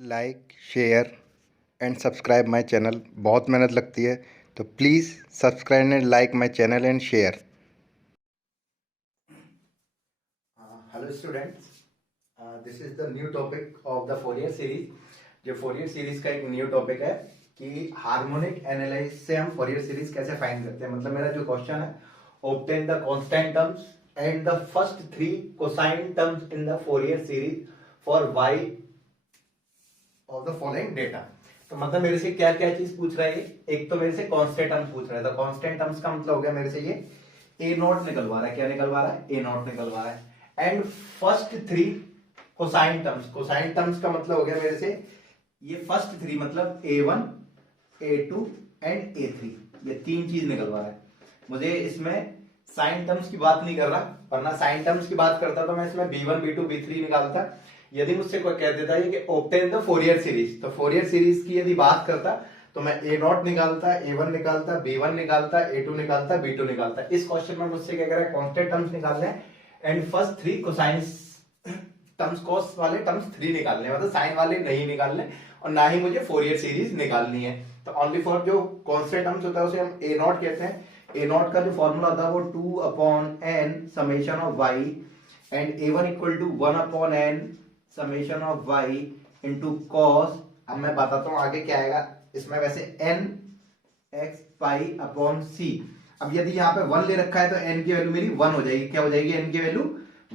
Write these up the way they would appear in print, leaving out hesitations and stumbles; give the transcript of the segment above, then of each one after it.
Like share and subscribe my channel. बहुत मेहनत लगती है, तो please subscribe and like my channel and share. Hello students, this is the new topic of the Fourier series. जो Fourier series का एक new topic है कि हार्मोनिक एनालिसिस से हम फोरियर सीरीज कैसे फाइंड करते हैं। मतलब मेरा जो क्वेश्चन है, obtain the constant terms and the first three cosine terms in the Fourier series for Y of the following data. तो मतलब मेरे से क्या क्या चीज पूछ रहा है ये। एक तो मेरे से कांस्टेंट टर्म्स पूछ रहा है। तो कांस्टेंट टर्म्स का मतलब हो गया मेरे से ये ए नॉट निकलवा रहा है। क्या निकलवा रहा है? ए नॉट निकलवा रहा है। And first three cosine terms. Cosine terms का मतलब हो गया मेरे से ये फर्स्ट थ्री, मतलब A1 A2 एंड A3, ये तीन चीज निकलवा रहा है। मुझे इसमें साइन टर्म्स की बात नहीं कर रहा, वरना साइन टर्म्स की बात करता तो मैं इसमें B1 B2 B3 निकालता। यदि मुझसे कोई कह देता है कि ऑब्टेन द फोरियर सीरीज, तो फोरियर सीरीज की यदि बात करता तो मैं ए नॉट निकालता, A1 निकालता, B1 निकालता, A2 निकालता, B2 निकालता। इस क्वेश्चन में मुझसे क्या कह रहा है? कांस्टेंट टर्म्स निकालने हैं and first three cosines terms, cos वाले टर्म्स थ्री निकालने, मतलब साइन वाले नहीं निकालने, और ना ही मुझे फोरियर सीरीज निकालनी है। तो ओनली फॉर जो कांस्टेंट टर्म्स होता है उसे हम ए नॉट कहते हैं। ए नॉट का जो फॉर्मूला होता है वो 2/n summation of y and A1 equal to 1/n summation of y into cos. अब मैं बताता हूं आगे क्या आएगा इसमें। वैसे n x pi upon c। अब यदि यहाँ पे 1 ले रखा है तो n की वैल्यू मेरी 1 हो जाएगी। क्या हो जाएगी? n की वैल्यू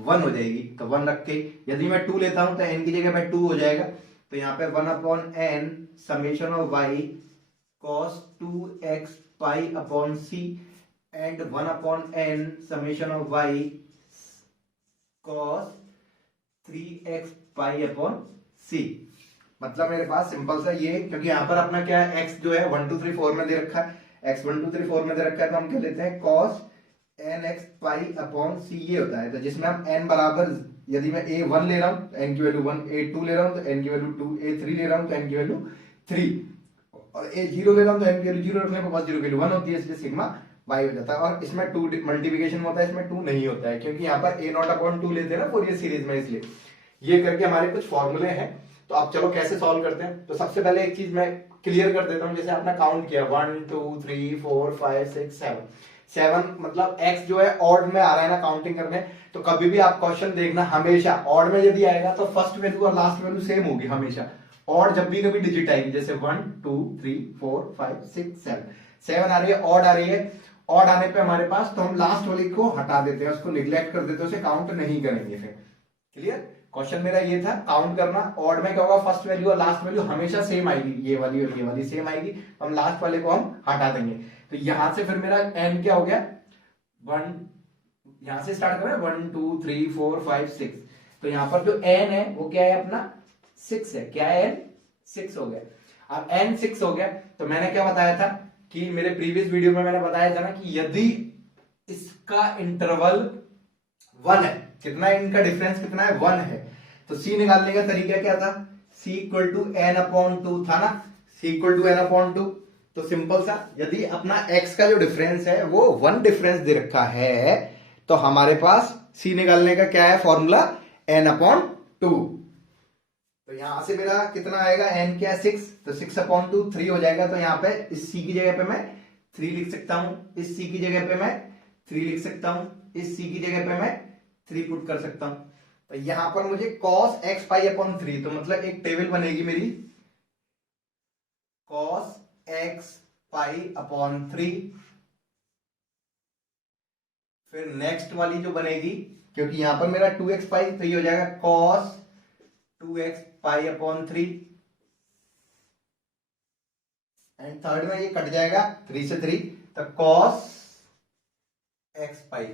1 हो जाएगी। तो 1 रख के यदि मैं 2 लेता हूं तो n की जगह पे 2 हो जाएगा। तो यहाँ पे 1/n summation of y cos 2x pi upon c and 1/n summation of y cos 3x pi upon c। मतलब मेरे पास सिंपल सा ये, क्योंकि यहाँ पर अपना क्या है, x जो है 1 2 3 4 में दे रखा है, x 1 2 3 4 में दे रखा है, तो हम क्या लेते हैं cos nx pi upon c ये होता है। तो जिसमें हम n बराबर, यदि मैं a1 ले रहा हूं तो n की वैल्यू 1, a2 ले रहा हूं तो n की वैल्यू 2, a3 ले रहा हूं तो n की वैल्यू 3, और a0 ले रहा हूं तो n की वैल्यू 0 रखने पर बस 0 की वैल्यू 1 होती है, इसलिए सिग्मा y हो जाता है। और इसमें 2 मल्टीप्लिकेशन होता है, इसमें 2 नहीं होता है, क्योंकि यहाँ पर a नॉट अपॉन 2 लेते हैं ना फोरियर सीरीज में, इसलिए ये करके हमारे कुछ फॉर्मूले हैं। तो अब चलो कैसे सॉल्व करते हैं। तो सबसे पहले एक चीज मैं क्लियर कर देता हूं। जैसे आपने काउंट किया 1 2 3 4 5 6 7, 7 मतलब x जो है ऑड में आ रहा है ना काउंटिंग करने। तो कभी भी आप क्वेश्चन देखना, हमेशा ऑड में यदि आएगा तो फर्स्ट वैल्यू और लास्ट वैल्यू सेम होगी हमेशा। ऑड जब भी कभी डिजिट आएगी, जैसे 1 2 3 4 5 6 7, 7 आ रही है, ऑड आ रही है, ऑड आने पे हमारे पास, तो हम लास्ट वाली को हटा देते हैं, उसको निग्लेक्ट कर देते हैं, उसे काउंट नहीं करेंगे फिर। क्लियर? क्वेश्चन मेरा ये था काउंट करना। ऑड में क्या होगा? फर्स्ट वैल्यू और लास्ट वैल्यू हमेशा सेम आएगी, ये वाली और ये वाली सेम आएगी, हम लास्ट वाले को हम हटा देंगे। तो यहां से फिर मेरा n क्या हो गया? 1, यहां से स्टार्ट करें 1 2 3 4 5 6। तो यहां पर जो n है वो क्या है अपना? 6 है। क्या है? n 6 हो गया। अब n 6 हो गया तो मैंने क्या बताया था कि मेरे प्रीवियस वीडियो में मैंने बताया था ना कि यदि इसका इंटरवल 1 है, कितना है इनका डिफरेंस, कितना है? 1 है, तो c निकालने का तरीका क्या था? c equal to n upon 2 था ना, c equal to n upon 2। तो सिंपल सा, यदि अपना x का जो डिफरेंस है वो 1 डिफरेंस दे रखा है, तो हमारे पास c निकालने का क्या है फॉर्मूला? n upon 2। तो यहां से मेरा कितना आएगा? n क्या है? 6, तो 6 अपॉन 2 3 हो जाएगा। तो यहाँ पे इस c की जगह पे मैं 3 लिख सकता हूं, इस c की जगह पे मैं 3 लिख सकता हूं, इस c की जगह पे मैं 3 पुट कर सकता हूं। तो यहां पर मुझे cos x पाई अपॉन 3, तो मतलब एक टेबल बनेगी मेरी cos x पाई अपॉन 3। फिर नेक्स्ट वाली जो बनेगी, क्योंकि यहां पर मेरा 2x पाई 3 हो जाएगा, cos 2x pi upon 3। And third में ये कट जाएगा 3 से 3, तो cos x पाई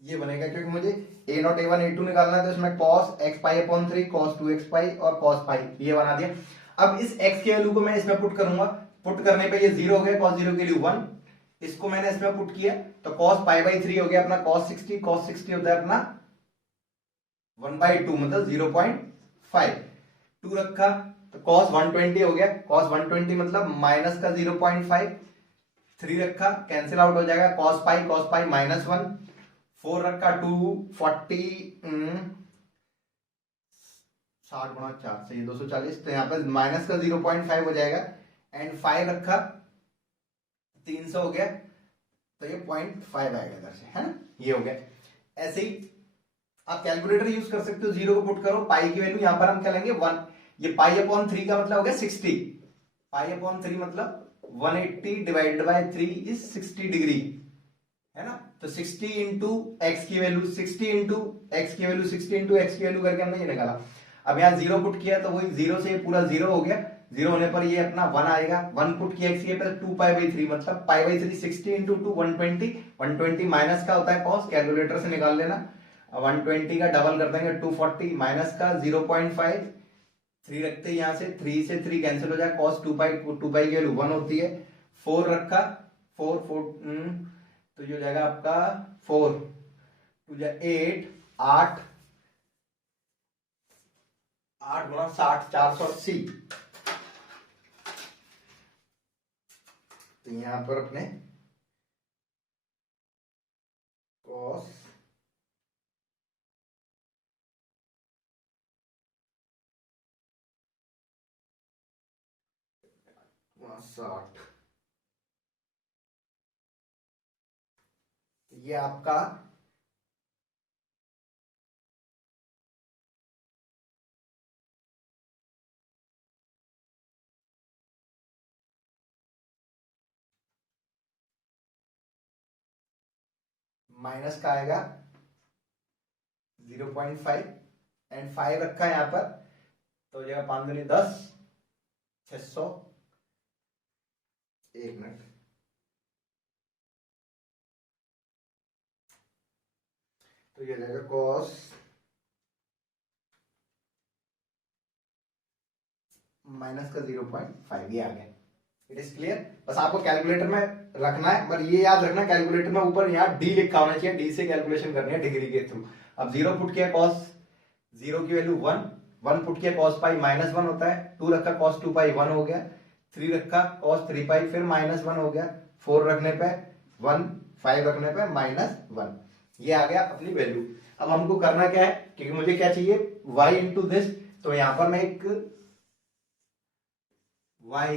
ये बनेगा, क्योंकि मुझे a नॉट a1 a2 निकालना है, तो इसमें cos x pi upon 3, cos 2x पाई और cos पाई ये बना दिया। अब इस x की वैल्यू को मैं इसमें पुट करूंगा, पुट करने पे ये 0 हो गया, cos 0 की वैल्यू 1, इसको मैंने इसमें पुट किया तो cos पाई बाई 3 हो गया अपना cos 60, cos 60 होता है अपना 1/2 मतलब 0.5, 2 रखा तो cos 120 हो गया, cos 120 मतलब माइनस का 0.5, 3 रखा कैंसिल आउट हो जाएगा, cos पाई -1, 4 रखा 240, 60 गुणा 4 से ये 240, तो यहाँ पर माइनस का 0.5 हो जाएगा एंड 5 रखा 300 हो गया, तो ये 0.5 आएगा इधर से, है ना, ये हो गया। ऐसे ही आप कैलकुलेटर यूज कर सकते हो, 0 को पुट करो, पाई की वैल्यू यहाँ पर हम क्या लेंगे 1, ये पाई अपॉन 3 का मतलब हो गया 60, पाई अपॉन 3 मतलब 180 डिवाइडेड बाय 3 इज 60 डिग्री, है ना। तो 60 इंटू एक्स की वैल्यू 60 इंटू एक्स की वैल्यू 60 इंटू एक्स की वैल्यू करके हमने ये निकाला। अब यहाँ 0 पुट किया तो वही 0 से पूरा 0 हो गया, 0 होने पर ये अपना 1 आएगा, 1 पुट किया एक्स के पर 2 पाई बाई 3 मतलब पाई बाई 3, 60 इंटू 2 120, 120 माइनस का होता है कॉस, कैलकुलेटर से निकाल लेना, 120 का डबल कर देंगे 240 माइनस का 0.5, 3 रखते हैं यहाँ से, 3 से 3 कैंसिल हो जाए, कॉस 2 पाई की वैल्यू 1 होती है, 4 रखा 4 तो ये हो जाएगा आपका 4 2 जा 8 8 8 गुणा 60 480, तो यहां पर अपने कॉस 60, ये आपका माइनस का आएगा 0.5 एंड 5 रखा है यहां पर, तो हो जाएगा 5 दूनी 10 600, एक मिनट, तो ये हो जाएगा कॉस माइनस का 0.5, ये आ गया। It is clear. बस आपको कैलकुलेटर में रखना है, पर ये याद रखना कैलकुलेटर में ऊपर यहाँ डी लिखा होना चाहिए, डी से कैलकुलेशन करनी है डिग्री के थ्रू। अब 0 पुट किया कॉस 0 की वैल्यू 1, 1 पुट किया कॉस पाई -1 होता है, 2 रखा कॉस 2 पाई 1 हो गया, 3 रखा कॉस 3 पाई फिर -1 हो गया, 4 रखने पे 1, 5 रखने पे -1, ये आ गया अपनी वैल्यू। अब हमको करना क्या है, क्योंकि मुझे क्या चाहिए y इंटू दिस, तो यहां पर मैं एक y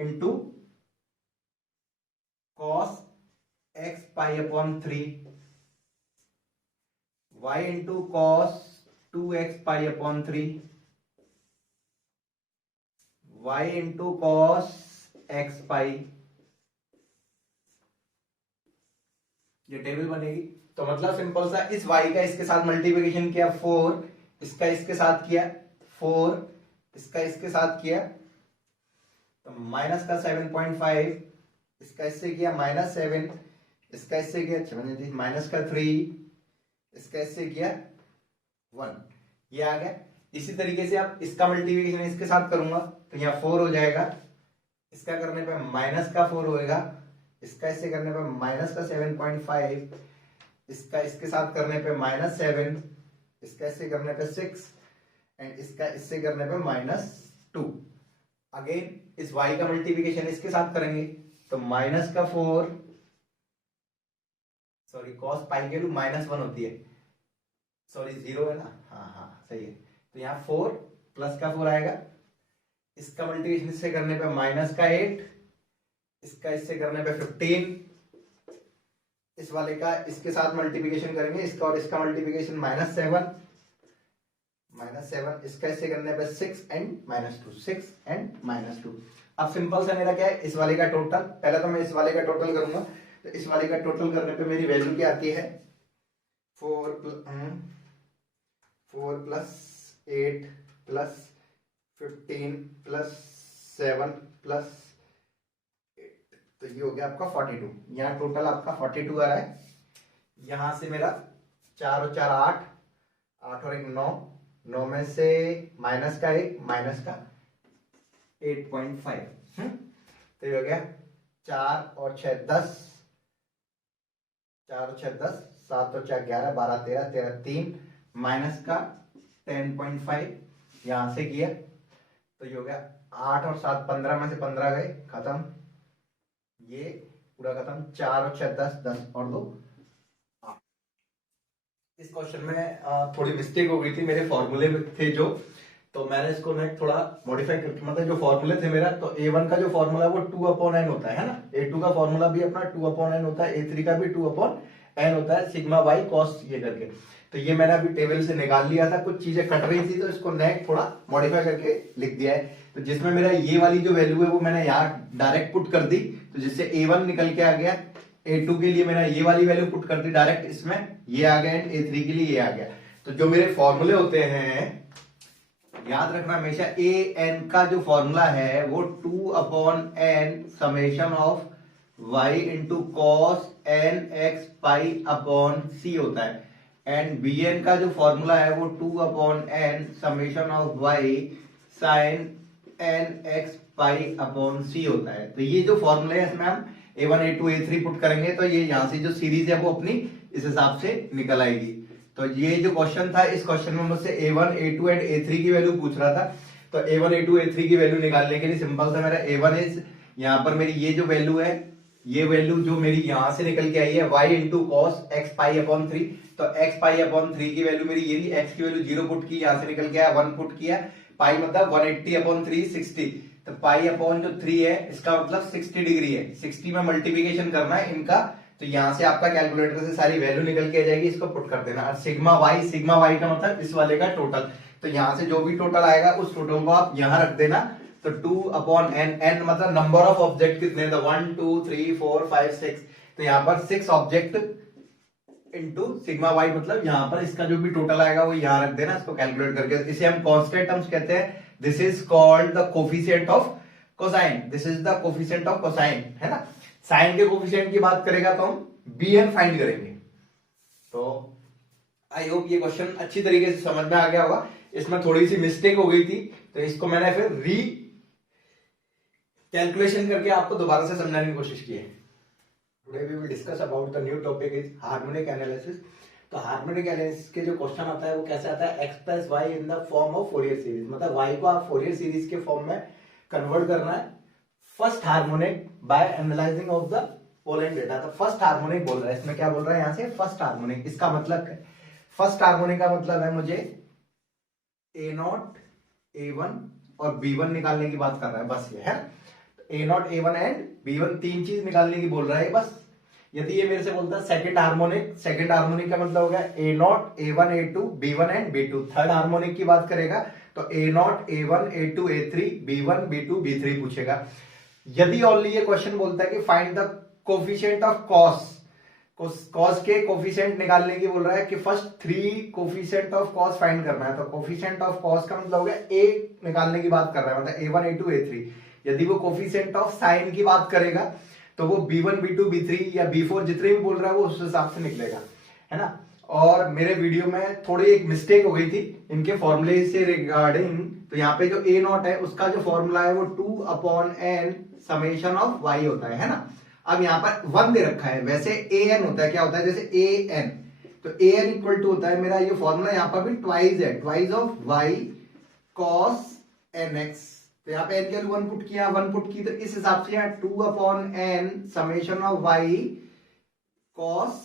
into cos x pi upon 3, y into cos 2x pi upon 3, y into cos x पाई, ये टेबल बनेगी। तो मतलब सिंपल सा, इस y का इसके साथ मल्टीप्लिकेशन किया 4, इसका इसके साथ किया 4, इसका इसके साथ किया, तो माइनस का 7.5, इसका इससे किया -7, इसका इससे किया माइनस का 3, इसका इससे किया 1, ये आ गया। इसी तरीके से आप इसका मल्टीप्लिकेशन इसके साथ करूंगा तो यहाँ 4 हो जाएगा, इसका करने पे माइनस का 4 होएगा, इसका इससे करने पे माइनस का 7.5, इसका इसके साथ करने पे -7, इसका इससे करने पे 6 एंड इसका इससे करने पे -2। अगेन इस y का मल्टीप्लिकेशन इसके साथ करेंगे तो माइनस का 4, सॉरी कॉस पाई की वैल्यू -1 होती है, सॉरी 0 है ना, हाँ सही है, तो यहाँ 4 प्लस का 4 आएगा, इसका मल्टीप्लिकेशन इससे करने पे माइनस का 8, इसका इससे करने पे 15, इस वाले का इसके साथ मल्टीप्लिकेशन करेंगे, इसका और इसका मल्टीप्लिकेशन -7, इसका इससे करने पे 6 एंड -2, 6 एंड -2। अब सिंपल सा मेरा क्या है, इस वाले का टोटल, पहले तो मैं इस वाले का टोटल करूंगा, तो इस वाले का टोटल करने पे मेरी वैल्यू क्या आती है 4 प्लस 8 प्लस 15 प्लस 7 प्लस 8, तो ये हो गया आपका 42। यहाँ टोटल आपका 42 आ रहा है। यहां से मेरा 4 और 4 8, 8 और 1 9, 9 में से माइनस का 1, माइनस का 8.5, तो ये हो गया 4 और 6 10, 4 और 6 10, 7 और 4 11, 12 13, 13 3, माइनस का 10.5, यहां से किया तो ये हो गया 8 और 7 15 में से 15 गए खत्म, ये पूरा खत्म, 4 और 6 10, 10 और 2 8। इस क्वेश्चन में थोड़ी मिस्टेक हो गई थी, मेरे फॉर्मूले थे जो, तो मैंने इसको ना थोड़ा मॉडिफाई करके, मतलब जो फॉर्मूले थे मेरा, तो A1 का जो फॉर्मूला है वो 2/n होता है ना, A2 का फॉर्मूला भी अपना 2/n होता है, A3 का भी 2/n होता है, सिग्मा y कॉस ये करके। तो ये मैंने अभी टेबल से निकाल लिया था, कुछ चीजें कट रही थी तो इसको नेक्स्ट थोड़ा मॉडिफाई करके लिख दिया है। तो जिसमें मेरा ये वाली जो वैल्यू है वो मैंने यहाँ डायरेक्ट पुट कर दी, तो जिससे A1 निकल के आ गया, A2 के लिए मैंने ये वाली वैल्यू पुट कर दी डायरेक्ट, इसमें ये आ गया, एंड A3 के लिए ये आ गया। तो जो मेरे फॉर्मूले होते हैं, याद रखना हमेशा, ए एन का जो फॉर्मूला है वो 2/n summation of y into cos N X pi upon C होता है, एंड बी एन का जो फॉर्मूला है वो 2/n summation of y sine N X pi upon C होता है। तो ये जो फॉर्मूले है इसमें हम A1 A2 A3 पुट करेंगे तो ये यहाँ से जो सीरीज है वो अपनी इस हिसाब से निकल आएगी। तो ये जो क्वेश्चन था, इस क्वेश्चन में मुझसे A1 A2 एंड A3 की वैल्यू पूछ रहा था। तो A1 A2 A3 की वैल्यू निकालने के लिए सिंपल सा मेरा A1 इज, यहाँ पर मेरी ये जो वैल्यू है, ये वैल्यू जो मेरी यहां से निकल के आई है y into cos x pi upon 3। तो एक्स पाई अपॉन 3 की वैल्यू मेरी ये थी, एक्स की वैल्यू 0 पुट की, यहां से निकल के आया 1 पुट किया, पाई मतलब 180 अपॉन 3 60। तो पाई अपॉन जो 3 है इसका मतलब 60 डिग्री है, 60 में मल्टीप्लिकेशन करना है इनका। तो यहां से आपका कैलकुलेटर से सारी वैल्यू निकल के आ जाएगी, इसको पुट कर देना। और सिग्मा वाई का मतलब इस वाले का टोटल। तो यहां से जो भी टोटल आएगा उस टोटल को आप यहां रख देना। तो 2/n, n मतलब नंबर ऑफ ऑब्जेक्ट कितने, तो 1 2 3 4 5 6। तो यहां पर 6 ऑब्जेक्ट इंटू सिग्मा वाई, मतलब यहां पर इसका जो भी टोटल आएगा वो यहां रख देना, इसको कैलकुलेट करके। इसे हम कांस्टेंट टर्म्स कहते हैं। This is called the coefficient of cosine, this is the coefficient of cosine, है ना। साइन के कोफिशिएंट की बात करेगा तो हम bn फाइंड करेंगे। तो आई होप ये क्वेश्चन अच्छी तरीके से समझ में आ गया होगा। इसमें थोड़ी सी मिस्टेक हो गई थी तो इसको मैंने फिर री कैलकुलेशन करके आपको दोबारा से समझाने की कोशिश की है। Today we will discuss about the new topic is harmonic analysis. तो हार्मोनिक एनालिसिस के जो क्वेश्चन आता है वो कैसे आता है, x plus Y in the form of Fourier series, मतलब y को आप फोरियर सीरीज के फॉर्म में कन्वर्ट करना है first harmonic by analysing of the following data. तो फर्स्ट हार्मोनिक बोल रहा है, इसमें क्या बोल रहा है यहाँ से, फर्स्ट हार्मोनिक। इसका मतलब फर्स्ट हार्मोनिक का मतलब है मुझे A0 A1 और B1 निकालने की बात कर रहा है, बस ये है। A0 A1 एंड B1 तीन चीज निकालने की बोल रहा है बस। यदि ये मेरे से बोलता है सेकंड हार्मोनिक, सेकंड हार्मोनिक का मतलब हो गया A0 A1 A2 B1 and B2। Third harmonic की बात करेगा तो A0 A1 A2 A3 B1 B2 B3 पूछेगा। यदि ओनली ये क्वेश्चन बोलता है कि find the coefficient of cos, cos के कोफिशिएंट निकालने की बोल रहा है कि first 3 coefficient of cos find करना है। तो कोफिशिएंट ऑफ कॉस का मतलब हो गया ए निकालने की बात कर रहा है, मतलब A1 A2 A3। यदि वो कोफिशिएंट ऑफ साइन की बात करेगा तो वो B1 B2 B3 या B4 जितने भी बोल रहा है वो उस हिसाब से निकलेगा, है ना। और मेरे वीडियो में थोड़ी एक मिस्टेक हो गई थी इनके फॉर्मूले से रिगार्डिंग। तो यहाँ पे जो A0 है उसका जो फॉर्मूला है वो 2/n समेशन ऑफ y होता है ना। अब यहाँ पर 1 दे रखा है, वैसे an होता है, क्या होता है, जैसे an, तो an इक्वल टू होता है मेरा ये फॉर्मूला, यहाँ पर भी ट्वाइस है, twice of y cos nx। तो यहाँ पे n के लिए 1 पुट किया, 1 पुट की, तो इस हिसाब से यहाँ 2/n summation of y cos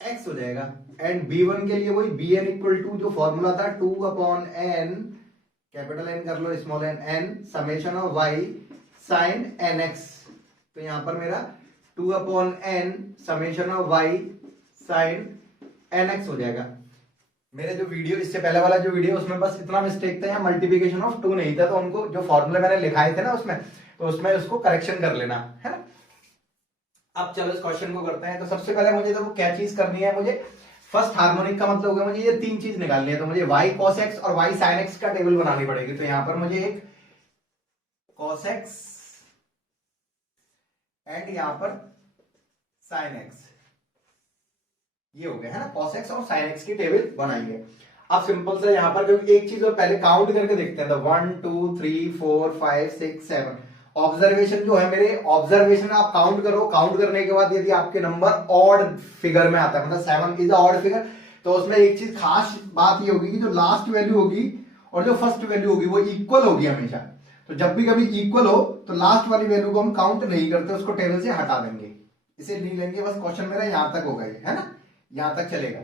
x हो जाएगा। एंड b1 के लिए वही bn इक्वल टू जो फॉर्मूला था 2/n, कैपिटल N कर लो small n summation of y sin nx। तो यहां पर मेरा 2/n summation of y sin nx हो जाएगा। मेरे जो वीडियो इससे पहले वाला जो वीडियो उसमें बस इतना मिस्टेक था, यहाँ मल्टीप्लिकेशन ऑफ 2 नहीं था, तो उनको जो फॉर्मूले मैंने लिखाए थे ना उसमें, तो उसमें उसको करेक्शन कर लेना, है ना। अब चलो इस क्वेश्चन को करते हैं। तो सबसे पहले मुझे तो क्या चीज करनी है, मुझे फर्स्ट हार्मोनिक का मतलब होगा मुझे ये तीन चीज निकालनी है। तो मुझे y cos x और y sin x का टेबल बनानी पड़ेगी। तो यहां पर मुझे एक cos x एंड यहां पर sin x, ये हो गया है ना, cos x और sin x की टेबल बनाएंगे। अब सिंपल से यहां पर क्योंकि एक चीज और पहले काउंट करके देखते हैं, तो 1 2 3 4 5 6 7 ऑब्जर्वेशन जो है मेरे, ऑब्जर्वेशन आप काउंट करो, काउंट करने के बाद यदि आपके नंबर ऑड फिगर में आता है, मतलब 7 इज ऑड फिगर, तो उसमें एक चीज खास बात ये होगी कि जो लास्ट वैल्यू होगी और जो फर्स्ट वैल्यू होगी वो इक्वल होगी हमेशा। तो जब भी कभी इक्वल हो तो लास्ट वाली वैल्यू को हम काउंट नहीं करते, उसको टेबल से हटा देंगे, इसे नहीं लेंगे। बस क्वेश्चन मेरा यहां तक होगा, है ना, यहां तक चलेगा।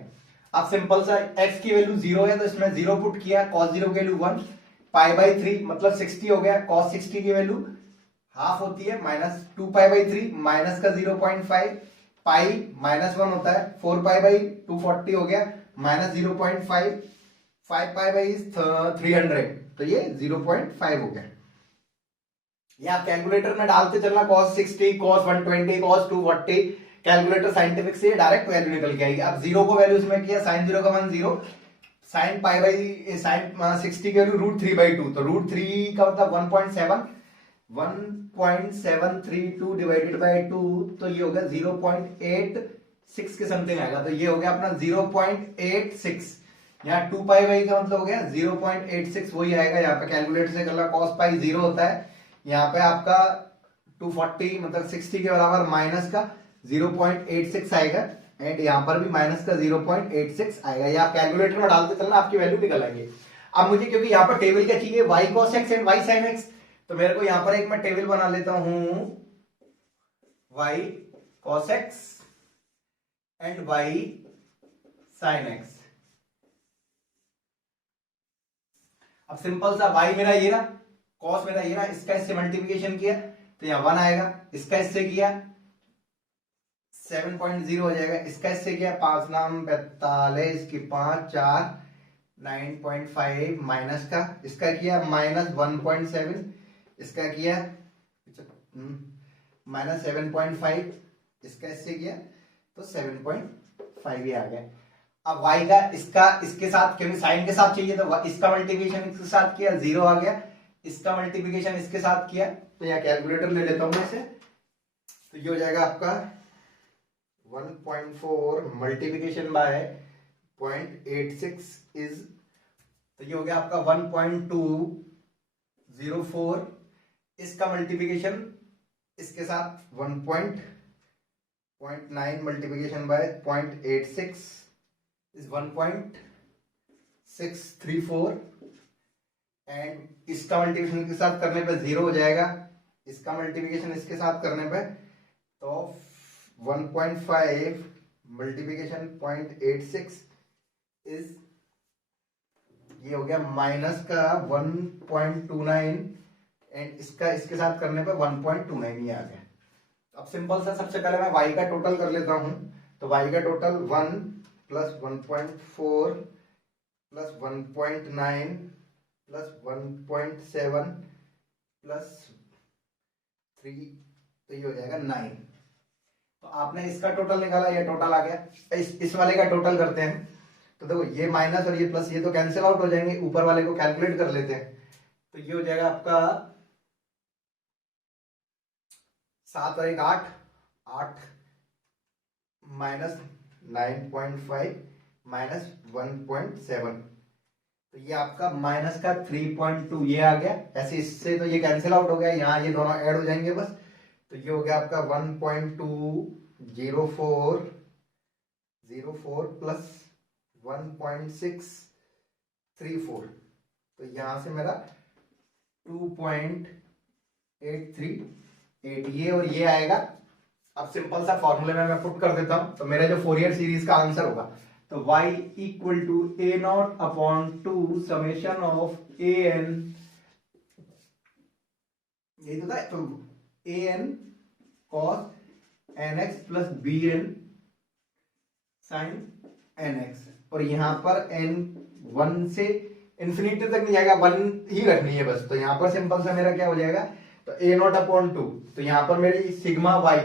अब सिंपल सा x की वैल्यू 0 है तो इसमें 0 पुट किया, cos 0 की वैल्यू 1, पाई बाई 3 मतलब 60 हो गया, cos 60 की वैल्यू हाफ होती है माइनस 2 पाई बाई 3, माइनस का 0.5, पाई माइनस 1 होता है, 4 पाई बाई 240 हो गया, माइनस 0.5, 5 पाई बाई 300, तो ये 0.5 हो गया। ये आप कैलकुलेटर में डालते चलना, cos 60, cos 120, cos 240, calculator scientific से डायरेक्ट वैल्यू निकल के आएगी। अब जीरो को वैल्यू इसमें किया, साइन जीरो का मान 0, साइन पाई बाई साइन 60 की वैल्यू √3/2, तो √3 का मतलब 1.732 डिवाइडेड बाय 2, तो ये हो गया 0.86 के समथिंग आएगा, तो ये हो गया अपना 0.86। यहाँ 2 पाई बाई का मतलब हो गया 0.86, वही आएगा। यहाँ पे कैलकुलेटर से करना, cos पाई 0 होता है, यहाँ पे आपका 240 मतलब 60 के बराबर माइनस का 0.86 आएगा, एंड यहाँ पर भी माइनस का 0.86 आएगा। ये आप कैलकुलेटर में डालते चलना, आपकी वैल्यू निकल आएंगे। अब मुझे क्योंकि यहाँ पर टेबल क्या चाहिए, y cos x and y sin x, तो मेरे को यहाँ पर एक मैं टेबल बना लेता हूं, y cos x and y sin x। अब सिंपल सा y मेरा ये रहा, cos मेरा ये रहा, इसका इससे मल्टीप्लिकेशन किया तो यहाँ 1 आएगा, इसका इससे किया 7.0 हो जाएगा, इसका इससे किया 5 नाम 45 की 5 4 9.5, माइनस का इसका किया माइनस 1.7, इसका किया माइनस 7.5, इसका इससे किया तो 7.5 ही आ गया। अब y का इसका इसके साथ, क्योंकि साइन के साथ चाहिए तो इसका मल्टीप्लिकेशन इसके साथ किया 0 आ गया, इसका मल्टीप्लिकेशन इसके साथ किया, तो यहाँ कैलकुलेटर ले लेता हूं मैं इसे, तो ये हो जाएगा आपका 1.4 मल्टीप्लिकेशन बाय 0.86 इज, तो ये हो गया आपका 1.204, इसका मल्टीप्लिकेशन इसके साथ 1.9 मल्टीप्लिकेशन बाय 0.86 इज 1.634, एंड इसका मल्टीप्लिकेशन के साथ करने पे 0 हो जाएगा, इसका मल्टीप्लिकेशन इसके साथ करने पे तो 1.5 मल्टीप्लिकेशन 0.86 इज, ये हो गया माइनस का 1.29, एंड इसका इसके साथ करने पे 1.29 ही आ गया। अब सिंपल सा सबसे पहले मैं y का टोटल कर लेता हूं, तो y का total 1 plus 1.4 plus 1.9 plus 1.7 plus 3, तो ये हो जाएगा 9। तो आपने इसका टोटल निकाला, ये टोटल आ गया। इस वाले का टोटल करते हैं, तो देखो ये माइनस और ये प्लस ये तो कैंसिल आउट हो जाएंगे, ऊपर वाले को कैलकुलेट कर लेते हैं, तो ये हो जाएगा आपका 7 और 1 8, 8 माइनस 9.5 माइनस 1.7, तो ये आपका माइनस का 3.2 ये आ गया। ऐसे इससे तो ये कैंसिल आउट हो गया, यहाँ ये दोनों ऐड हो जाएंगे बस, तो ये हो गया आपका 1.204 प्लस 1.634, तो यहां से मेरा 2.838 ये और ये आएगा। अब सिंपल सा फॉर्मूले में मैं पुट कर देता हूं, तो मेरा जो फोरियर सीरीज का आंसर होगा, तो y equal to a0/2 summation of an, यही तो था, तो an cos nx plus bn sin nx, और यहां पर n 1 से इंफिनिटी तक नहीं जाएगा, 1 ही रखनी है बस, तो यहां पर सिंपल सा मेरा क्या हो जाएगा, तो a0/2, तो यहां पर मेरी सिग्मा y,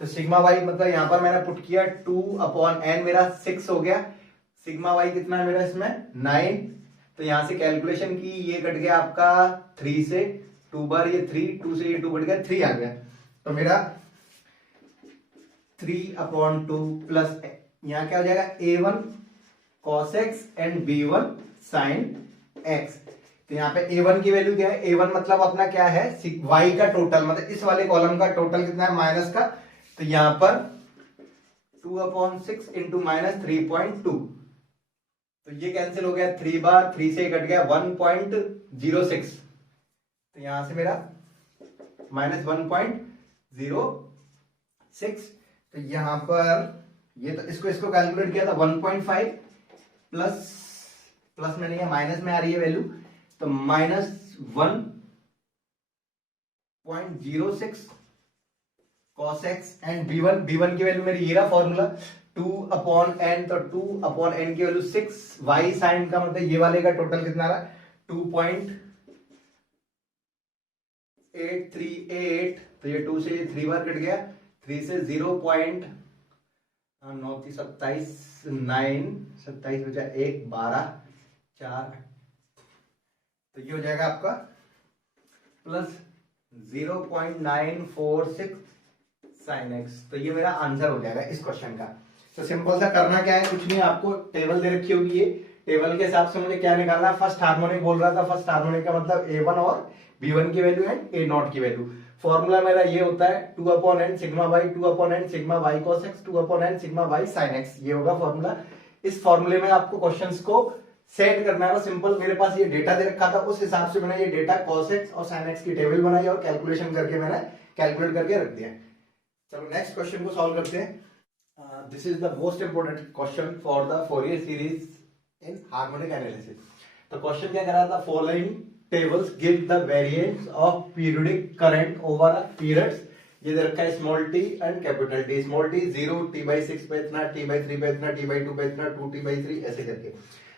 तो सिग्मा y मतलब यहां पर मैंने पुट किया 2/n, मेरा 6 हो गया, सिग्मा y कितना है मेरा इसमें 9, तो यहां से कैलकुलेशन की, ये कट गया आपका 3 से 2 बार ये 3, 2 से ये 2 कट गया 3 आ गया, तो मेरा 3/2 प्लस यहां क्या हो जाएगा a1 cos x and b1 sin x, तो यहाँ पे a1 की वैल्यू क्या है, a1 मतलब अपना क्या है y का टोटल, मतलब इस वाले कॉलम का टोटल कितना है माइनस का, तो यहाँ पर 2/6 इंटू माइनस 3.2, तो ये कैंसिल हो गया, 3 बार 3 से कट गया 1.06, तो यहां से मेरा माइनस 1.06, तो यहां पर ये तो इसको कैलकुलेट किया था 1.5, प्लस प्लस में नहीं है, माइनस में आ रही है वैल्यू, तो -1.06 cos x एंड b1 की वैल्यू मेरी ये रहा फॉर्मूला 2/n, तो 2/n की वैल्यू 6, y साइन का मतलब ये वाले का टोटल कितना रहा 2.8388, तो ये 2 से ये 3 बार कट गया, 3 से 27 बचा 1 12 4, तो ये हो जाएगा आपका प्लस 0.946 sin x, तो ये मेरा आंसर हो जाएगा इस क्वेश्चन का। तो सिंपल सा करना क्या है, कुछ नहीं, आपको टेबल दे रखी होगी, ये टेबल के हिसाब से मुझे क्या निकालना है, फर्स्ट हार्मोनिक बोल रहा था, फर्स्ट हार्मोनिक का मतलब a1 और b1 की वैल्यू एंड a0 की वैल्यू। फॉर्मूला मेरा ये होता है 2/n sigma y 2/n sigma y cos x 2/n sigma y sin x, ये होगा फॉर्मूला। इस फॉर्मूले में आपको क्वेश्चंस को सेट करना है, सिंपल मेरे पास ये डेटा दे रखा था, उस हिसाब से मैंने ये डेटा cos x और sin x की टेबल बनाई और कैलकुलेशन करके मैंने कैलकुलेट करके रख दिया। चलो नेक्स्ट क्वेश्चन को सॉल्व करते हैं। This is the most important question for the Fourier series in harmonic analysis. तो क्वेश्चन क्या करा था, following tables give the variance of periodic current over periods, ये दे रखा है small T and capital T, small T 0, t/6 पे इतना, t/3 पे इतना, t/2 पे इतना, 2t/3 ऐसे करके।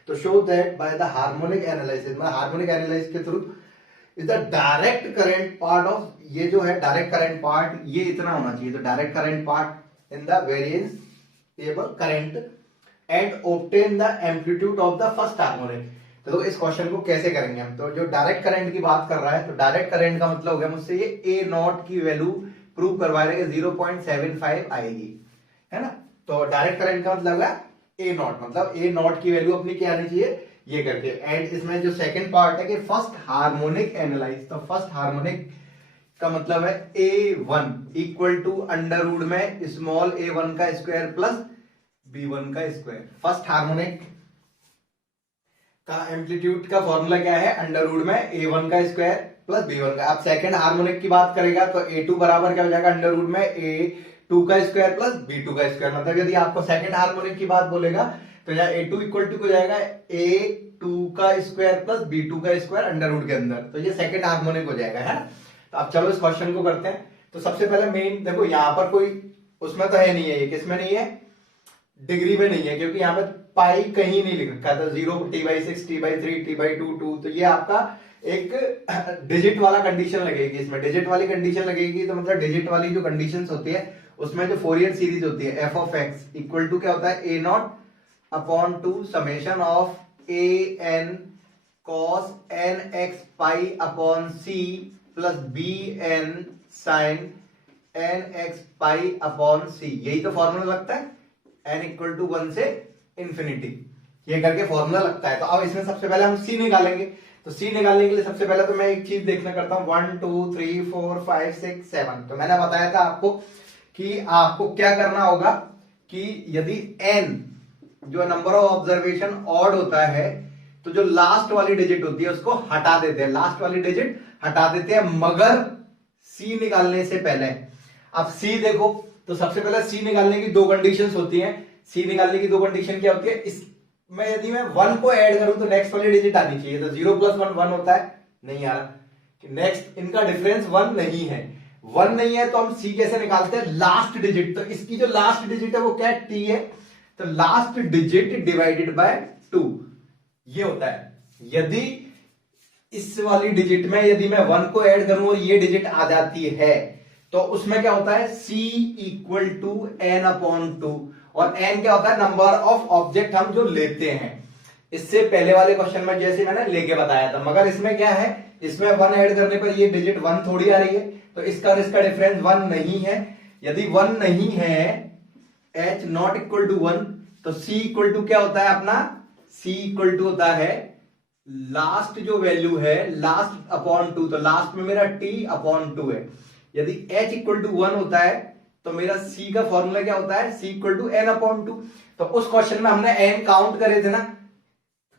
तो show that by the harmonic analysis, मैं हार्मोनिक एनालिसिस के through is the direct current part of, ये जो है डायरेक्ट करंट पार्ट ये इतना होना चाहिए, तो direct current part in the variance table current and obtain the amplitude of the first harmonic. तो इस क्वेश्चन को कैसे करेंगे हम, तो जो डायरेक्ट करंट की बात कर रहा है, तो डायरेक्ट करंट का मतलब हो गया मुझसे ये a0 की वैल्यू प्रूव करवा रहे हैं 0.75 आएगी, है ना। तो डायरेक्ट करंट का मतलब है a0, मतलब a0 की वैल्यू अपनी क्या आनी चाहिए ये करके। एंड इसमें जो सेकंड पार्ट है कि फर्स्ट हार्मोनिक एनालाइज, तो फर्स्ट हार्मोनिक का मतलब है a1 equal to under root में स्मॉल a1 का स्क्वायर प्लस b1 का स्क्वायर। फर्स्ट हार्मोनिक का एम्पलीट्यूड का फॉर्मूला क्या है, अंडर रूट में a1 का स्क्वायर प्लस b1 का। अब सेकंड हार्मोनिक की बात करेगा तो a2 बराबर क्या हो जाएगा, अंडर रूट में a2 का स्क्वायर प्लस b2 का स्क्वायर। मतलब यदि आपको सेकंड हार्मोनिक की बात बोलेगा तो यहाँ a2 इक्वल टू हो जाएगा a2 का स्क्वायर प्लस b2 का स्क्वायर अंडर रूट के अंदर, तो ये सेकंड हार्मोनिक हो जाएगा, है ना। तो अब चलो इस क्वेश्चन को करते हैं। तो सबसे पहले मेन देखो, यहाँ पर कोई उसमें तो है नहीं है, ये किसमें नहीं है, डिग्री में नहीं है, क्योंकि यहाँ पे पाई कहीं नहीं लिख रखा था, 0, t/6 t/3 t/2 2, तो ये आपका एक डिजिट वाला कंडीशन लगेगी, इसमें डिजिट वाली कंडीशन लगेगी, तो मतलब डिजिट वाली जो कंडीशंस होती है उसमें जो फोरियर सीरीज होती है f of x equal to क्या होता है a0/2 summation of an cos nx pi upon c plus bn sin nx pi upon c, यही तो फॉर्मूला लगता है n इक्वल टू 1 से इंफिनिटी, ये करके फॉर्मूला लगता है। तो अब इसमें सबसे पहले हम c निकालेंगे, तो c निकालने के लिए सबसे पहले तो मैं एक चीज देखना करता हूं 1 2 3 4 5 6 7। तो मैंने बताया था आपको कि आपको क्या करना होगा कि यदि n जो नंबर ऑफ ऑब्जर्वेशन ऑड होता है तो जो लास्ट वाली डिजिट होती है उसको हटा देते हैं, लास्ट वाली डिजिट हटा देते हैं, मगर c निकालने से पहले। अब c देखो, तो सबसे पहले c निकालने की दो कंडीशंस होती हैं। c निकालने की दो कंडीशन क्या होती है, इसमें यदि मैं 1 को ऐड करूं तो नेक्स्ट वाली डिजिट आनी चाहिए, तो 0 + 1 1 होता है, नहीं आ रहा, नेक्स्ट इनका डिफरेंस 1 नहीं है, 1 नहीं है तो हम c कैसे निकालते हैं, लास्ट डिजिट। तो इसकी जो लास्ट डिजिट है वो क्या है, t है, तो लास्ट डिजिट डिवाइडेड बाय 2 ये होता है। यदि इस वाली डिजिट में यदि मैं 1 को ऐड करूं और ये डिजिट आ जाती है तो उसमें क्या होता है, c इक्वल टू n/2, और n क्या होता है, नंबर ऑफ ऑब्जेक्ट हम जो लेते हैं। इससे पहले वाले क्वेश्चन में जैसे मैंने लेके बताया था, मगर इसमें क्या है, इसमें 1 ऐड करने पर ये डिजिट 1 थोड़ी आ रही है, तो इसका और इसका डिफरेंस 1 नहीं है। यदि 1 नहीं है, h नॉट इक्वल टू 1, तो c इक्वल टू क्या होता है अपना, c इक्वल टू होता है लास्ट जो वैल्यू है लास्ट अपॉन 2, तो लास्ट में मेरा t/2 है। यदि h इक्वल टू 1 होता है तो मेरा c का फॉर्मूला क्या होता है, c इक्वल टू n/2। तो उस क्वेश्चन में हमने n काउंट करे थे ना,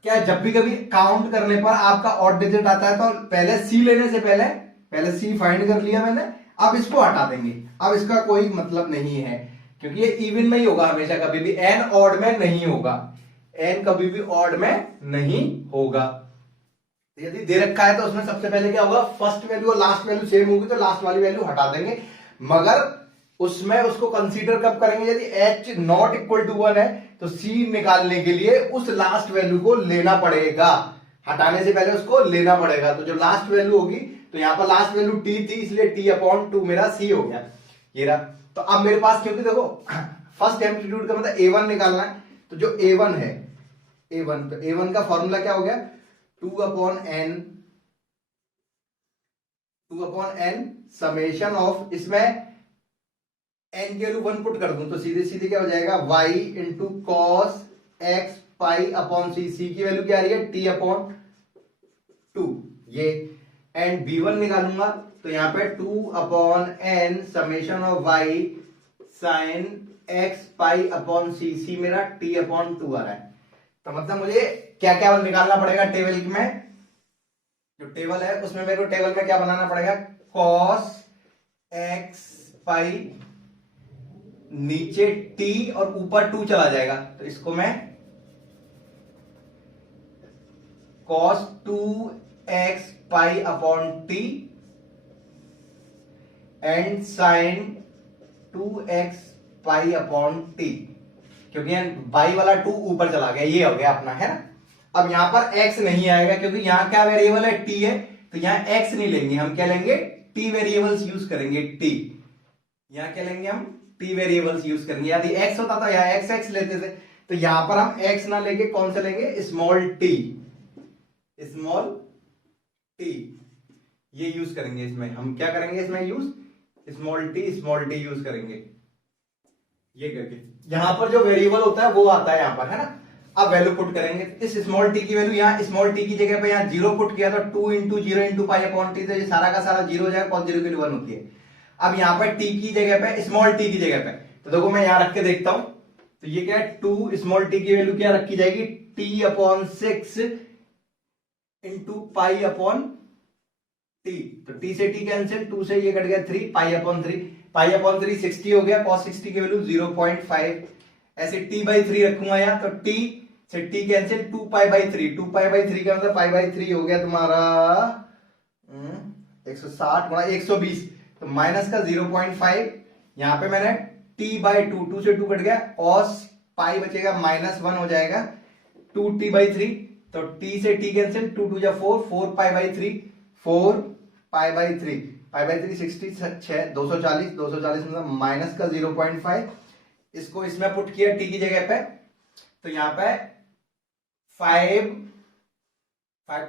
क्या जब भी कभी काउंट करने पर आपका ऑड डिजिट आता है तो पहले c लेने से पहले c फाइंड कर लिया मैंने, अब इसको हटा देंगे, अब इसका कोई मतलब नहीं है, क्योंकि ये इवन में ही होगा हमेशा, कभी भी n ऑड में नहीं होगा। n कभी भी ऑड में नहीं होगा। यदि दे रखा है तो उसमें सबसे पहले क्या होगा, फर्स्ट वैल्यू और लास्ट वैल्यू सेम होगी तो लास्ट वाली वैल्यू हटा देंगे, मगर उसमें उसको कंसीडर कब करेंगे, यदि h नॉट इक्वल टू 1 है तो c निकालने के लिए उस लास्ट वैल्यू को लेना पड़ेगा, हटाने से पहले उसको लेना पड़ेगा। तो जो लास्ट वैल्यू होगी, तो यहां पर लास्ट वैल्यू t थी इसलिए t अपॉन 2 मेरा c हो गया, ये रहा। तो अब मेरे पास क्योंकि देखो फर्स्ट एम्पलीट्यूड का मतलब a1 निकालना है, तो जो a1 है, a1, तो a1 का फॉर्मूला क्या हो गया, 2 अपॉन n समेशन ऑफ, इसमें n की वैल्यू 1 पुट कर दूं तो सीधे सीधे क्या हो जाएगा, y into cos x pi upon c, c की वैल्यू क्या आ रही है, t अपॉन 2 ये, एंड b1 निकालूंगा तो यहां पे 2 upon n summation of y sine x pi upon c, c मेरा t अपॉन 2 आ रहा है। तो मतलब मुझे क्या क्या निकालना पड़ेगा टेबल में, जो टेबल है उसमें मेरे को टेबल में क्या बनाना पड़ेगा, cos x पाई, नीचे t और ऊपर 2 चला जाएगा तो इसको मैं cos 2x pi upon t and sine 2x pi upon t, क्योंकि y वाला 2 ऊपर चला गया, ये हो गया अपना, है ना। अब यहां पर x नहीं आएगा क्योंकि यहां क्या वेरिएबल है, t है, तो यहां x नहीं लेंगे, हम क्या लेंगे, t वेरिएबल्स यूज करेंगे, t, यहां क्या लेंगे हम, t वेरिएबल्स यूज करेंगे। यदि x होता तो यहां x लेते थे, तो यहां पर हम x ना लेके कौन सा लेंगे, स्मॉल t, स्मॉल t, ये यूज करेंगे। इसमें हम क्या करेंगे, इसमें यूज स्मॉल t यूज करेंगे, ये करके यहां पर जो वेरिएबल होता है वो आता है यहां पर, है ना। अब वैल्यू पुट करेंगे, इस स्मॉल t की वैल्यू, यहाँ स्मॉल t की जगह पे यहाँ 0 पुट किया तो 2 into 0 into pi upon T, तो ये सारा का सारा 0 हो जाएगा, कॉस 0 की वैल्यू 1 होती है। अब यहाँ पर t की जगह पे, स्मॉल t की जगह पे, तो देखो मैं यहाँ रख के देखता हूं, तो ये क्या है, 2 स्मॉल t की वैल्यू क्या रखी जाएगी, t upon 6 into pi upon t, तो t से t कैंसिल, 2 से ये कट गया 3, पाई अपॉन 3, पाई अपॉन 3 60 हो गया, cos 60 की वैल्यू 0.5, ऐसे t बाई 3 रखूंगा यहाँ, तो t से t cancel, 2 pi by 3, 2 pi by 3 का मतलब पाई बाई 3 हो गया तुम्हारा 160 गुणा 120, तो माइनस का 0.5, यहाँ पे मैंने t बाई 2, 2 से 2 कट गया, cos पाई बचेगा -1 हो जाएगा, 2t बाई 3, तो t से t कैंसिल, 2 2 जा 4, 4 पाई by 3, 4 pi by 3, pi by 3 66, 240, 240 मतलब माइनस का 0.5, इसको इसमें पुट किया t की जगह पे, तो यहाँ पे 5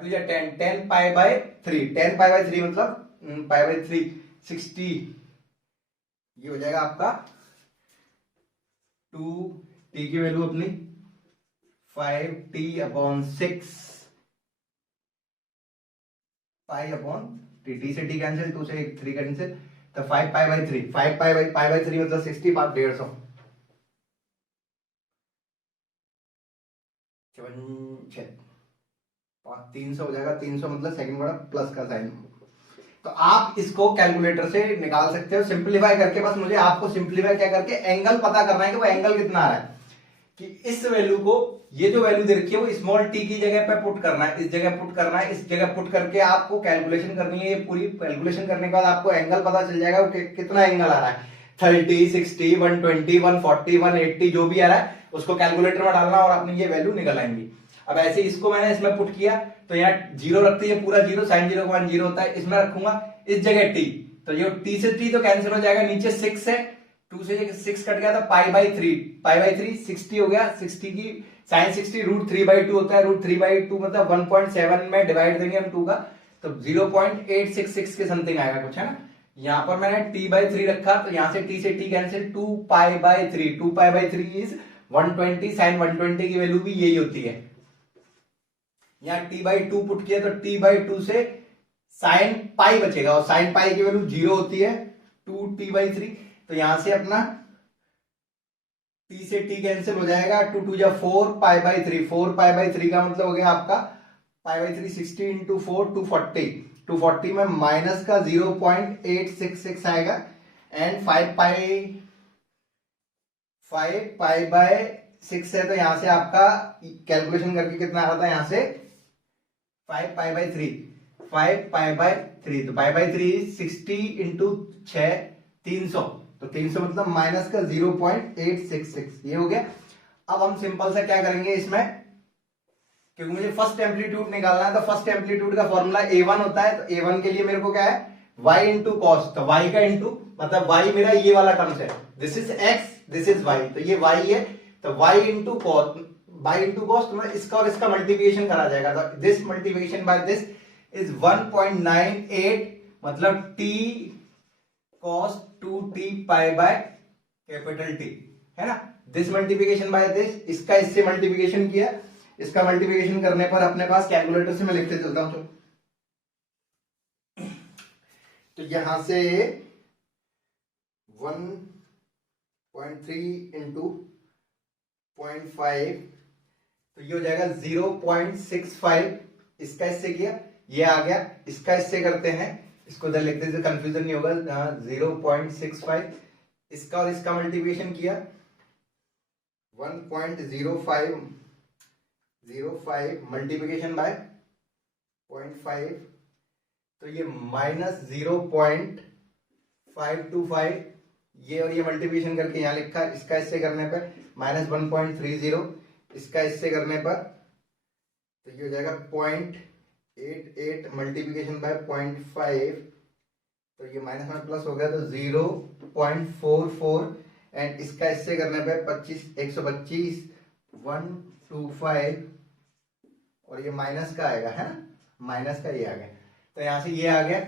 2 जा 10, 10 पाई बाई 3, 10 पाई बाई 3 मतलब पाई बाई 3 60, ये हो जाएगा आपका 2t की वैल्यू अपनी 5t अपॉन 6 पाई अपॉन t से t कैंसिल, 2 से 3 कैंसिल, तो 5 पाई बाई 3, 5 पाई बाई 3 मतलब 60 पाई 150, 300 हो जाएगा, 300 मतलब सेकंड बड़ा प्लस का साइन। तो आप इसको कैलकुलेटर से निकाल सकते हो सिंप्लीफाई करके, बस मुझे आपको सिंप्लीफाई क्या करके एंगल पता करना है कि वो एंगल कितना आ रहा है, कि इस वैल्यू को, ये जो वैल्यू दे रखी है वो स्मॉल t की जगह पे पुट करना है, इस जगह पुट करना है, इस जगह पुट करके आपको कैलकुलेशन करनी है। ये पूरी कैलकुलेशन करने के बाद आपको एंगल पता चल जाएगा वो कितना एंगल आ रहा है, 30, 60, 120, 140, 180 जो भी आ रहा है उसको कैलकुलेटर में डालना और अपनी ये वैल्यू निकल आएंगी। अब ऐसे इसको मैंने इसमें पुट किया तो यहाँ 0 रखती है, पूरा 0, साइन 0.0 होता है, इसमें रखूंगा इस जगह t, तो ये t से t तो कैंसिल हो जाएगा, नीचे 6 है, 2 से 6 कट गया था, पाई बाई 3 60 हो गया, 60 की साइन 60 √3/2 होता है, √3/2 मतलब 1.7 में डिवाइड देंगे हम 2 का, तो 0.866 के समथिंग आएगा कुछ, है ना। यहाँ पर मैंने t/3 रखा, तो यहाँ से t से t cancel, 2 pi by 3, 2 pi by 3 is 120, sine 120 की वैल्यू भी यही होती है। यहाँ t/2 पुट किया तो t/2 से साइन पाई बचेगा, और साइन पाई की वैल्यू 0 होती है, 2t/3, तो यहां से अपना t से t कैंसिल हो जाएगा, 2 2 जा 4 पाई बाई 3, 4 पाई बाई 3 का मतलब हो गया आपका पाई बाई 3 60 इंटू 4 240 में माइनस का 0.866 आएगा, एंड 5 पाई बाय 6 है तो यहाँ से आपका कैलकुलेशन करके कितना आ रहा था, यहाँ से 5 पाई बाई 3, 5 पाई बाई 3, तो पाई बाई 3 60 इंटू 6 300, तो 300 मतलब माइनस का 0.866, ये हो गया। अब हम सिंपल सा क्या करेंगे इसमें, क्योंकि मुझे फर्स्ट एम्पलीट्यूड निकालना है, तो फर्स्ट एम्पलीट्यूड का फॉर्मूला A1 होता है, तो A1 के लिए मेरे को क्या है, y इंटू कॉस, तो y का इंटू मतलब y मेरा ये वाला टर्म्स है, this is x this is y, तो ये y है, तो y इंटू कॉस, तो मैं इसका और इसका मल्टीप्लिकेशन करा जाएगा, तो this multiplication by this is 1.98, मतलब t cos 2t pi by capital T, है ना। दिस मल्टीप्लिकेशन बाय दिस, इसका इससे मल्टीप्लिकेशन किया, इसका मल्टीप्लिकेशन करने पर अपने पास कैलकुलेटर से मैं लिखते चलता हूं, तो यहां से 1.3 इंटू 0.5, तो ये हो जाएगा 0.65, इसका इससे किया, ये आ गया, इसका इससे करते हैं, इसको इधर लिखते हैं कंफ्यूजन नहीं होगा, 0.65, इसका और इसका मल्टीप्लिकेशन किया 1.05 मल्टीप्लिकेशन बाय 0.5, तो ये माइनस 0.525, ये और ये मल्टीप्लिकेशन करके यहां लिखा, इसका इससे करने पर माइनस 1.30, इसका इससे करने पर तो ये हो जाएगा 0.88 मल्टीप्लिकेशन बाय 0.5, तो ये माइनस में प्लस हो गया, तो 0.44, एंड इसका इससे करने पे 125 125, और ये माइनस का आएगा, है ना, माइनस का ये आ गया, तो यहां से ये आ गया,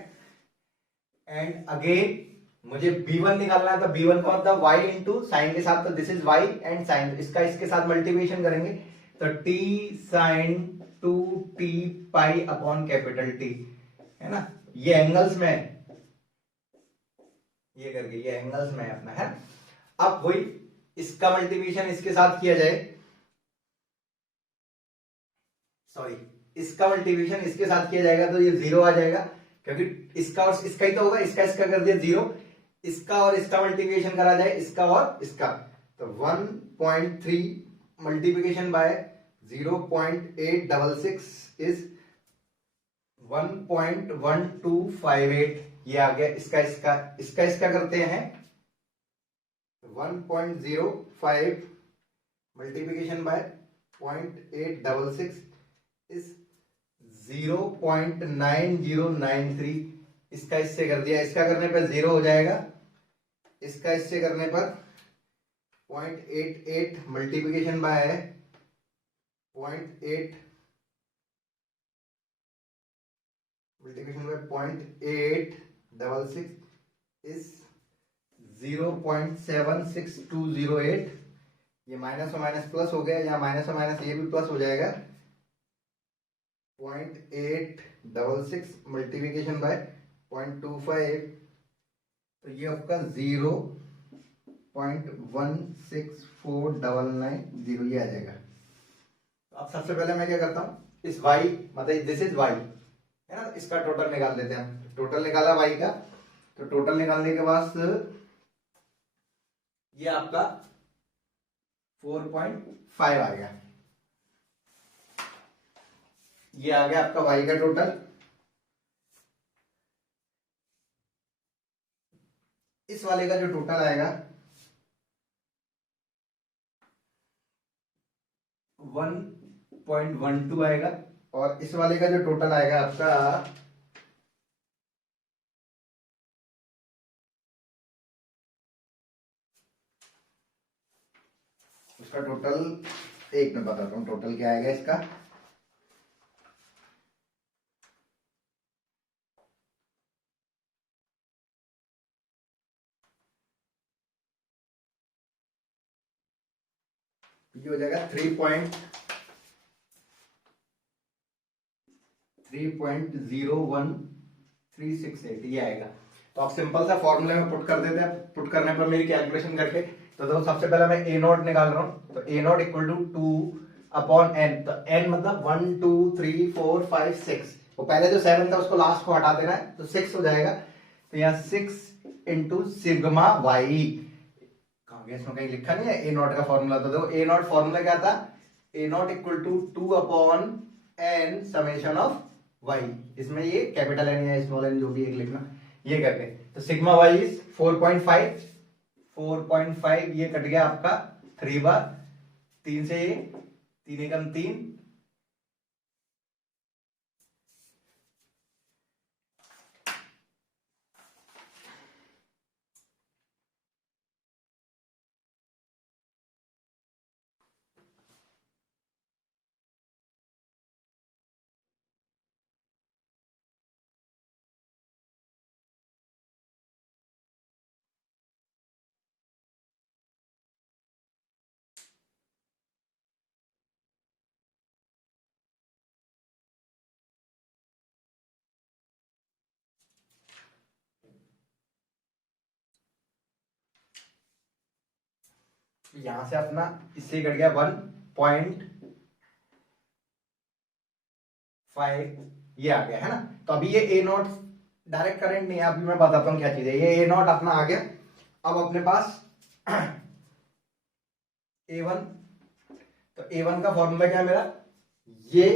एंड अगेन मुझे b1 निकालना है, तो b1 का मतलब y इंटू साइन के साथ, तो this is y and sine, इसका इसके साथ मल्टीप्लिकेशन करेंगे, तो t sine 2t pi upon capital T, है ना, ये एंगल्स में, ये करके ये एंगल्स में अपना है। अब वही इसका मल्टीप्लिकेशन इसके साथ किया जाए, सॉरी इसका मल्टीप्लिकेशन इसके साथ किया जाएगा, तो ये 0 आ जाएगा, क्योंकि इसका और इसका ही तो होगा, इसका इसका कर दिया 0, इसका और इसका मल्टीप्लिकेशन करा जाए, इसका और इसका, तो 1.3 मल्टीप्लिकेशन बाय 0.866 इज 1.1258, ये आ गया, इसका इसका करते हैं 1.05 मल्टीप्लिकेशन बाय 0.866 इज 0.9093, इसका इससे कर दिया, इसका करने पर 0 हो जाएगा, इसका इससे करने पर 0.88 multiplication bye 0.8 multiplication bye 0.866 is 0.76208, ये माइनस और माइनस प्लस हो गया, या माइनस और माइनस ये भी प्लस हो जाएगा, 0.866 मल्टीप्लिकेशन बाय 0.25, तो ये आपका 0.164990 ये आ जाएगा। अब सबसे पहले मैं क्या करता हूं, इस y मतलब दिस इज y, है ना, इसका टोटल निकाल लेते हैं हम, टोटल निकाला y का, तो टोटल निकालने के बाद ये आपका 4.5 आ गया, ये आ गया आपका y का टोटल। इस वाले का जो टोटल आएगा 1.12 आएगा, और इस वाले का जो टोटल आएगा आपका उसका टोटल, एक मैं बताता हूं टोटल क्या आएगा इसका, ये हो जाएगा 3.01368, ये आएगा। तो आप सिंपल सा फॉर्मूले में पुट कर देते हैं, पुट करने पर मेरी कैलकुलेशन करके, तो देखो सबसे पहले मैं ए नॉट निकाल रहा हूं, तो A naught equal to 2 upon N, तो एन मतलब 1 2 3 4 5 6, वो पहले जो 7 था उसको लास्ट को हटा देना है, तो 6 हो जाएगा, तो यहाँ 6 इंटू सिग्मा वाई, कहाँ भैया इसमें कहीं लिखा नहीं है ए नॉट का फॉर्मूला, तो देखो ए नॉट फॉर्मूला क्या था, A naught equal to 2 upon N summation of Y, इसमें ये कैपिटल एन या स्मॉल एन जो भी एक लिखना ये करके, तो सिग्मा वाई इज 4.5, 4.5 ये कट गया आपका 3 बार, 3 से ये 3 एकम 3, यहां से अपना इससे कट गया 1.5 ये आ गया है ना। तो अभी ये ए नॉट डायरेक्ट करंट नहीं है, अभी मैं बताता हूँ क्या चीज है। ये ए नॉट अपना आ गया, अब अपने पास A1, तो A1 का फॉर्मूला क्या है मेरा, ये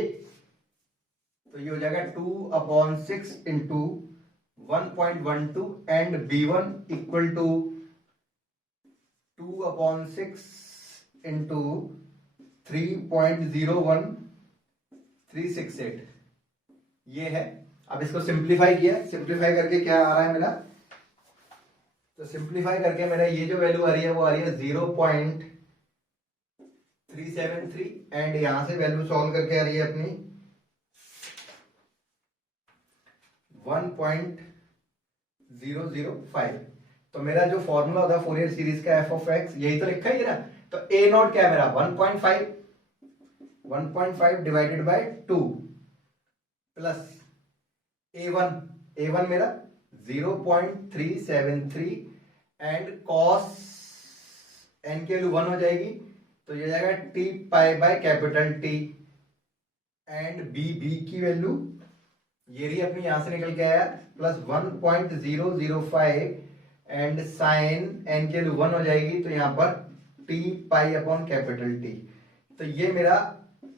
तो ये हो जाएगा 2/6 into 1.12 and B1 equal to 2/6 into 3.01368 ये है। अब इसको सिंप्लीफाई किया, सिंप्लीफाई करके क्या आ रहा है मेरा, तो सिंप्लीफाई करके मेरा ये जो वैल्यू आ रही है वो आ रही है 0.373 एंड यहां से वैल्यू सॉल्व करके आ रही है अपनी 1.005। तो मेरा जो फॉर्मूला होता है फोरियर सीरीज का एफ ऑफ एक्स यही तो लिखा ही है ना। तो ए नॉट क्या है मेरा 1.5 डिवाइडेड बाय 2 प्लस A1 मेरा 0.373 एंड कॉस एन की वैल्यू 1 हो जाएगी, तो ये जाएगा T pi by capital T and B की वैल्यू ये रही अपनी, यहां से निकल के आया प्लस 1.005 एंड साइन एन की वैल्यू 1 हो जाएगी, तो यहां पर T pi upon capital T. तो ये मेरा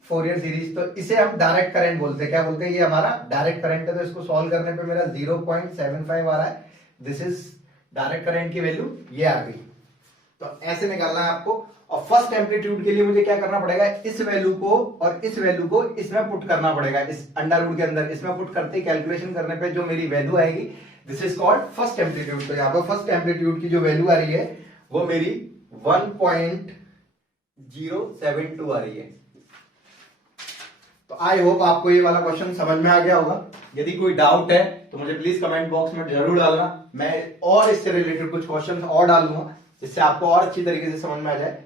फोरियर सीरीज, तो इसे हम डायरेक्ट करंट बोलते हैं। क्या बोलते हैं, ये हमारा डायरेक्ट करंट है। तो इसको सॉल्व करने पे मेरा 0.75 आ रहा है, दिस इज डायरेक्ट करंट की वैल्यू ये आ गई। तो ऐसे निकालना है आपको। और फर्स्ट एम्पलीट्यूड के लिए मुझे क्या करना पड़ेगा, इस वैल्यू को और इस वैल्यू को इसमें पुट करना पड़ेगा, इस अंडर रूट के अंदर। इसमें पुट करते कैलकुलेशन करने पे जो मेरी वैल्यू आएगी this is called first amplitude. तो यहाँ पर फर्स्ट एम्पलीट्यूड की जो वैल्यू आ रही है वो मेरी 1.072 आ रही है। तो आई होप आपको ये वाला क्वेश्चन समझ में आ गया होगा। यदि कोई डाउट है तो मुझे प्लीज कमेंट बॉक्स में जरूर डालना, मैं और इससे रिलेटेड कुछ क्वेश्चन और डालूंगा जिससे आपको और अच्छी तरीके से समझ में आ जाए।